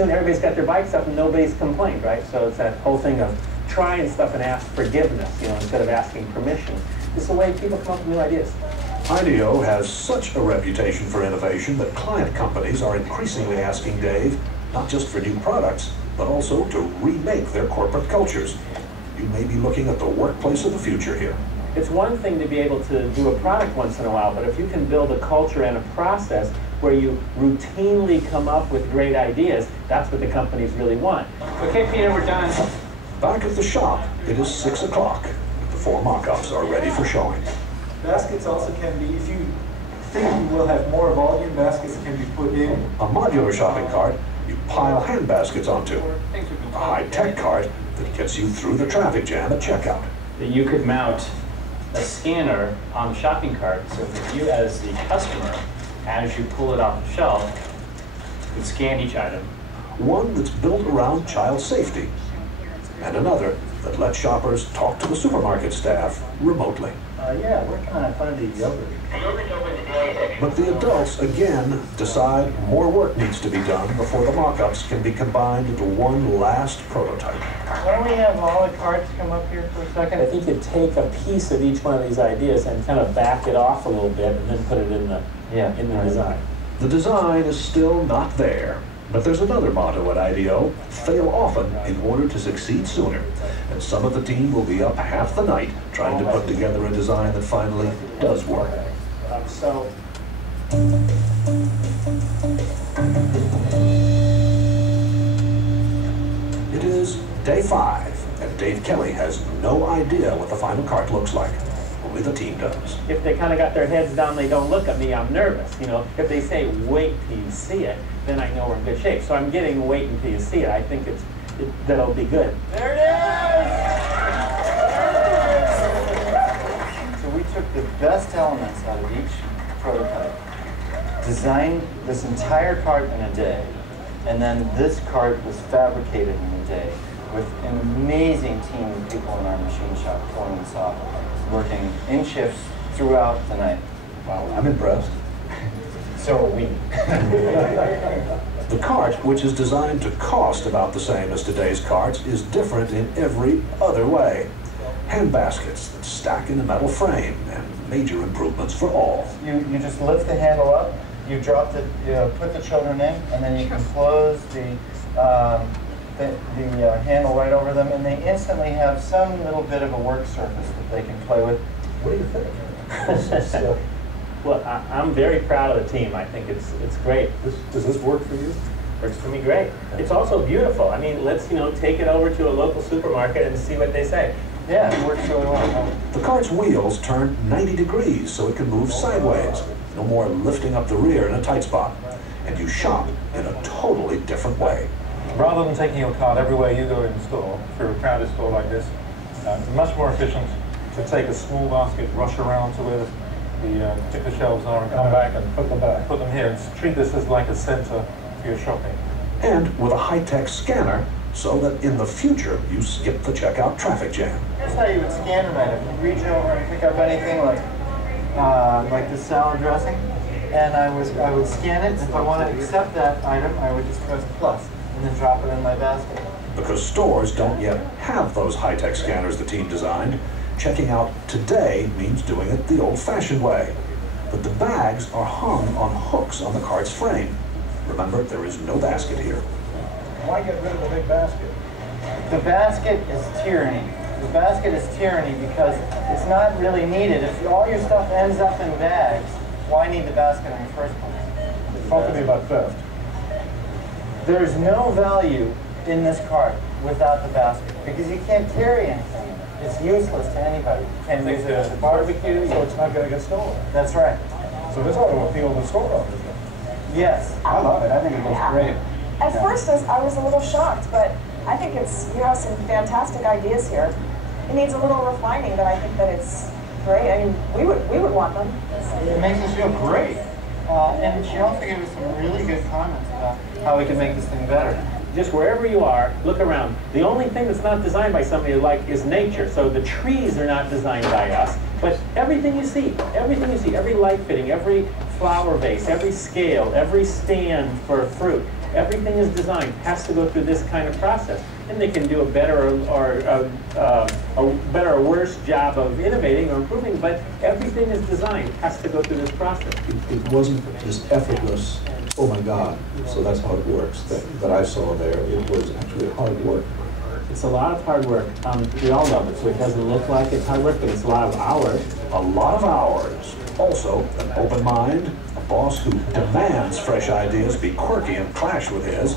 soon everybody's got their bikes up and nobody's complained, right? So it's that whole thing of trying stuff and ask forgiveness, you know, instead of asking permission. It's the way people come up with new ideas. IDEO has such a reputation for innovation that client companies are increasingly asking Dave not just for new products, but also to remake their corporate cultures. You may be looking at the workplace of the future here. It's one thing to be able to do a product once in a while, but if you can build a culture and a process where you routinely come up with great ideas, that's what the companies really want. Okay, Peter, we're done. Back at the shop, it is 6 o'clock. The 4 mock-ups are ready for showing. Baskets also can be, if you think you will have more volume, baskets can be put in. A modular shopping cart you pile hand baskets onto. A high-tech cart that gets you through the traffic jam at checkout. You could mount a scanner on the shopping cart so that you as the customer, as you pull it off the shelf, could scan each item. One that's built around child safety, and another that lets shoppers talk to the supermarket staff remotely. Yeah, where can I find a yogurt? But the adults, again, decide more work needs to be done before the mock-ups can be combined into one last prototype. Why don't we have all the carts come up here for a second? I think you take a piece of each one of these ideas and kind of back it off a little bit and then put it in the, design. The design is still not there, but there's another motto at IDEO: fail often in order to succeed sooner. And some of the team will be up half the night trying to put together a design that finally does work. It is day 5, and Dave Kelly has no idea what the final cart looks like. Only the team does. If they kind of got their heads down, they don't look at me, I'm nervous. You know, if they say, wait till you see it, then I know we're in good shape. So I'm getting wait until you see it. I think that'll be good. There it is! So we took the best elements out of each prototype, designed this entire cart in a day, and then this cart was fabricated in a day with an amazing team of people in our machine shop pulling this off, working in shifts throughout the night. Wow, I'm impressed. So are we. The cart, which is designed to cost about the same as today's carts, is different in every other way. Hand baskets that stack in a metal frame, and major improvements for all. You just lift the handle up, you drop the, put the children in, and then you can close the handle right over them, and they instantly have some little bit of a work surface that they can play with. What do you think? Well, I'm very proud of the team. I think it's great. Does this work for you? Works for me great. It's also beautiful. I mean, let's take it over to a local supermarket and see what they say. Yeah, it works really well. The cart's wheels turn 90 degrees so it can move sideways. No more lifting up the rear in a tight spot. And you shop in a totally different way. Rather than taking your cart everywhere you go in the store, through a crowded store like this, it's much more efficient to take a small basket, rush around to where the shelves are, and come back and put them here, and treat this as like a center for your shopping. And with a high-tech scanner, so that in the future you skip the checkout traffic jam. Here's how you would scan an item. You reach over and pick up anything like the salad dressing, and I would scan it. If I want to accept that item, I would just press plus and then drop it in my basket. Because stores don't yet have those high-tech scanners the team designed, checking out today means doing it the old-fashioned way. But the bags are hung on hooks on the cart's frame. Remember, there is no basket here. Why get rid of the big basket? The basket is tyranny. The basket is tyranny because it's not really needed. If all your stuff ends up in bags, why need the basket in the first place? Talk to me about theft. There's no value in this cart without the basket because you can't carry anything in it. It's useless to anybody. You can't use it as a barbecue. So it's not going to get stolen. That's right. So this ought to appeal to store owners. Yes. I love it. I think it looks great. At first, I was a little shocked, but I think you have some fantastic ideas here. It needs a little refining, but I think that it's great. I mean, we would want them. It makes us feel great. And she also gave us some really good comments about how we can make this thing better. Just wherever you are, look around. The only thing that's not designed by somebody you like is nature. So the trees are not designed by us, but everything you see, every light fitting, every flower vase, every scale, every stand for fruit, Everything is designed, has to go through this kind of process. And they can do a better or worse job of innovating or improving, but everything is designed, has to go through this process. It wasn't this effortless, oh my God, so that's how it works, that I saw there. It was actually hard work. It's a lot of hard work. We all love it, so it doesn't look like it's hard work, but it's a lot of hours. A lot of hours. Also, an open mind, a boss who demands fresh ideas be quirky and clash with his,